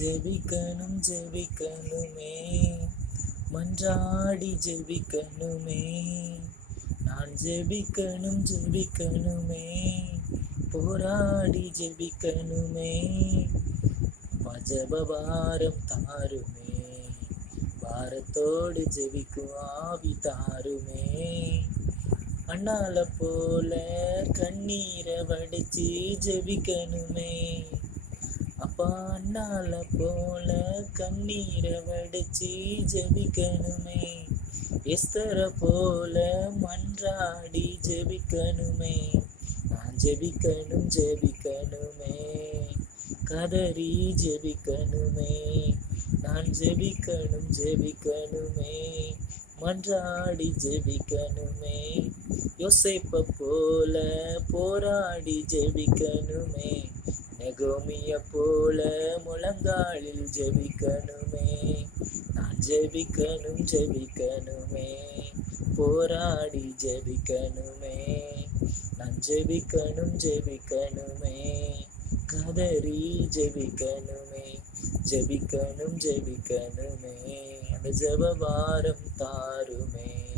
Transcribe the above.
ஜெபிக்கணும் ஜெபிக்கணுமே, மன்றாடி ஜெபிக்கணுமே, நான் ஜெபிக்கணும் ஜெபிக்கணுமே, போராடி ஜெபிக்கணுமே, ஜெபபாரம் தாருமே, பாரத்தோடு ஜெபிக்கும் ஆவி தாருமே. அண்ணால போல கண்ணீரை வடிச்சு ஜெபிக்கணுமே, அப்பா அண்ணால போல கண்ணீரை வடிச்சு ஜெபிக்கணுமே, எஸ்தர போல மன்றாடி ஜெபிக்கணுமே, நான் ஜெபிக்கணும் ஜெபிக்கணுமே, கதறி ஜெபிக்கணுமே, நான் ஜெபிக்கணும் ஜெபிக்கணுமே, மன்றாடி ஜெபிக்கணுமே, யோசேப்ப போல போராடி ஜெபிக்கணுமே, நெகோமிய போல முழங்காலில் ஜெபிக்கணுமே, நான் ஜெபிக்கணும் ஜெபிக்கணுமே, போராடி ஜெபிக்கணுமே, நான் ஜெபிக்கணும் ஜெபிக்கணுமே, கதறி ஜெபிக்கணுமே, ஜெபிக்கணும் ஜெபிக்கணுமே, அந்த ஜெபபாரம் தாருமே.